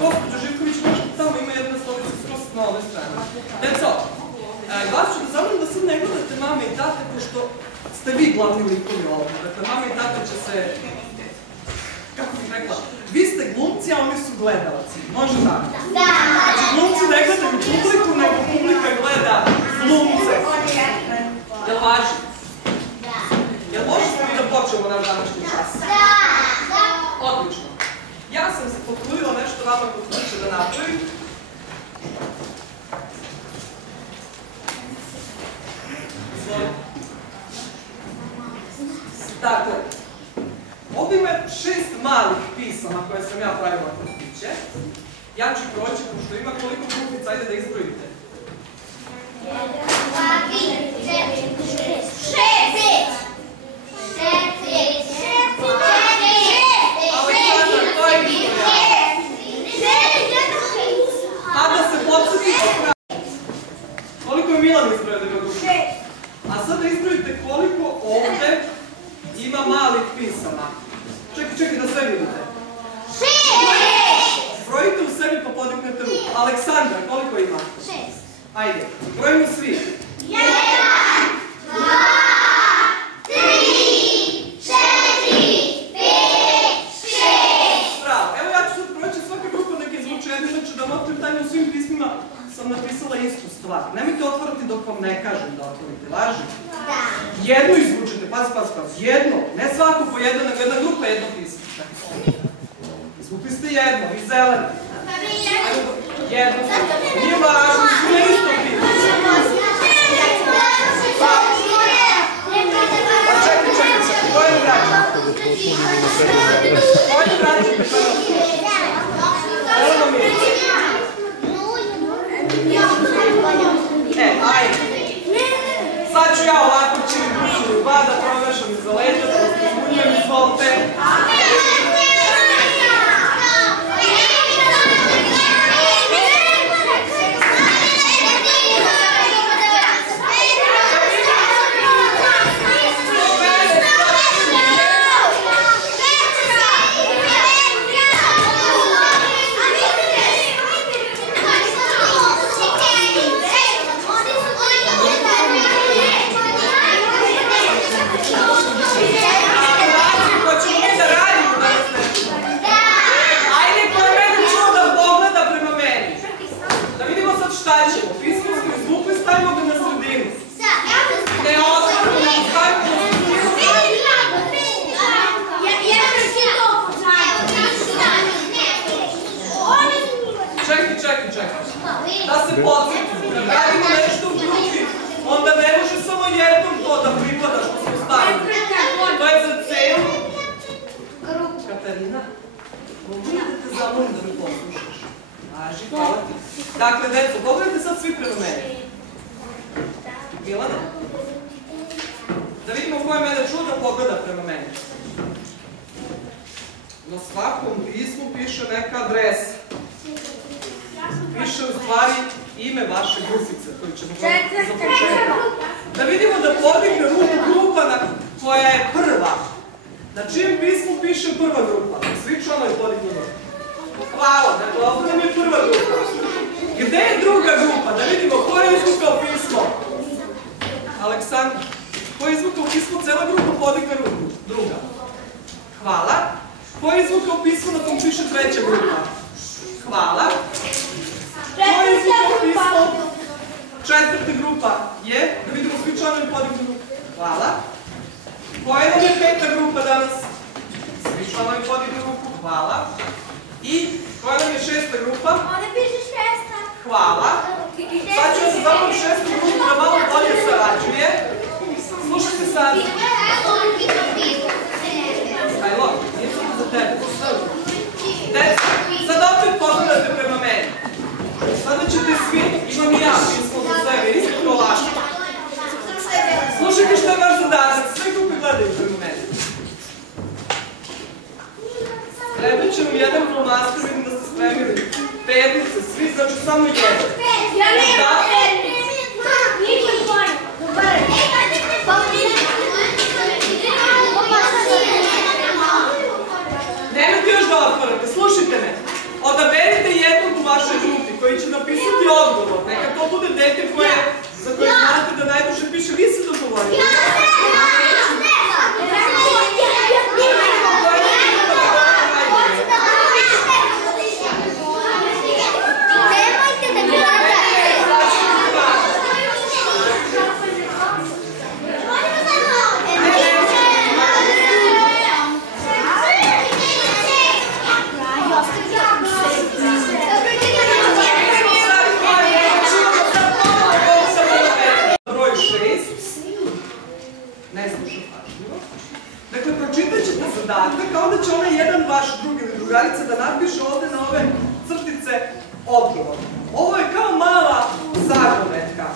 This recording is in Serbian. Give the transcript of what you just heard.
Gospođo Živković, možete tamo ima jedna stolica skroz na ovoj strani. Deco, vas ću da zamolim da sad ne gledate mame i tate, pošto ste vi glavni likovi ovdje. Dakle, mame i tate će se... Kako bih rekla? Vi ste glumci, a oni su gledalci. Može tako? Da! Znači, glumci ne gledaju publiku, nego publika gleda glumce. Jel važi? Da. Jel možete mi da počnemo naš današnji čas? Da! Odlično. Ja sam se potrudila nešto vama kod kuće da napravim. Dakle, ovdje ima 6 malih pisama koje sam ja pravila kod kuće. Ja ću proći, pošto ima koliko grupica, ajde da izbrojite. 1, 2, 3, 4, 5, 6, 7, a da se podsjetite koliko je Milan izbrojio da ima grupica? A sad da izbrojite koliko ovdje ima malih pisama. Čekaj da sve vidite. 6! Brojite u sebi pa podignete ruku. Aleksandra, koliko ima? 6. Ajde, brojimo svi. 1, 2, 3, 4, 5, 6. Bravo, evo ja ću sad proći svaka grupa neke izvuče jednu, znači da vam otkrim tajno u svim pismima sam napisala istu stvar. Nemojte otvoriti dok vam ne kažem da otvorite, važi? Da. Jednu izvučete, pazi, jedno, ne svako po jedno, nego jedna grupa jedno pismo. Izvukli ste jedno, vi zeleni. Jedno, nije važno, su ne isto pismo. Čekaj, ko je ne vraćate? Ko je ne vraćate? Evo mi je. Ajde. Sad ću ja ovako čini grupu 2 da promešam iza leđa, da vas izmunjujem, izvolite. Da se podsjetimo, kad radimo nešto u grupi, onda ne može samo jednom to da pripada što smo stavili. To je za celu grupu. Katarina, mogu da te zamolim da me poslušaš? Važi, hvala ti. Dakle, deco, pogledajte sad svi prema meni. Milana? Da vidimo ko je mene čuo da pogleda prema meni. Na svakom pismu piše neka adresa. Piše u stvari ime vaše grupice koju ćemo gledati za početak. Da vidimo da podigne ruku grupa koja je prva. Na čijem pismu piše prva grupa? Svi članovi podignu ruku. Hvala, dakle ovdje nam je prva grupa. Gde je druga grupa? Da vidimo ko je izvukao pismo. Aleksandar, ko je izvukao pismo? Cela grupa podigne ruku. Druga. Hvala. Ko je izvukao pismo na tom piše treća grupa? Hvala. Ko je izvukao pismo? Četvrta grupa je, da vidimo svi članovi podignu ruku. Hvala. Koja nam je peta grupa danas? Svi članovi podignu ruku. Hvala. I koja nam je šesta grupa? Ovdje piše šesta. Hvala. Sad ću se zapravo šestu grupu da malo bolje sarađuje. Slušajte sad. Ajlo, nije samo za tebe. Deca, sad opet pogledate prema meni. Sada ćete svi, imam i ja pismo za sebe, isto kao vaše. Slušajte što je vaš zadatak, sve grupe gledaju prema meni. Treba će vam jedan flomaster, vidim da ste spremili. Pednice, svi, znači samo jedan. Ja nemam pednice. Niko je tvoj. Dobar. Nemojte još da otvorite, Dakle, slušajte me. Odaberite jednog u vašoj grupi koji će napisati odgovor. Neka to bude dete za koje znate da najduže piše. Vi se dogovorite. Dakle, pročitat ćete zadatak, a onda će onaj jedan vaš drug ili drugarica da napiše ovde na ove crtice odgovor. Ovo je kao mala zagonetka.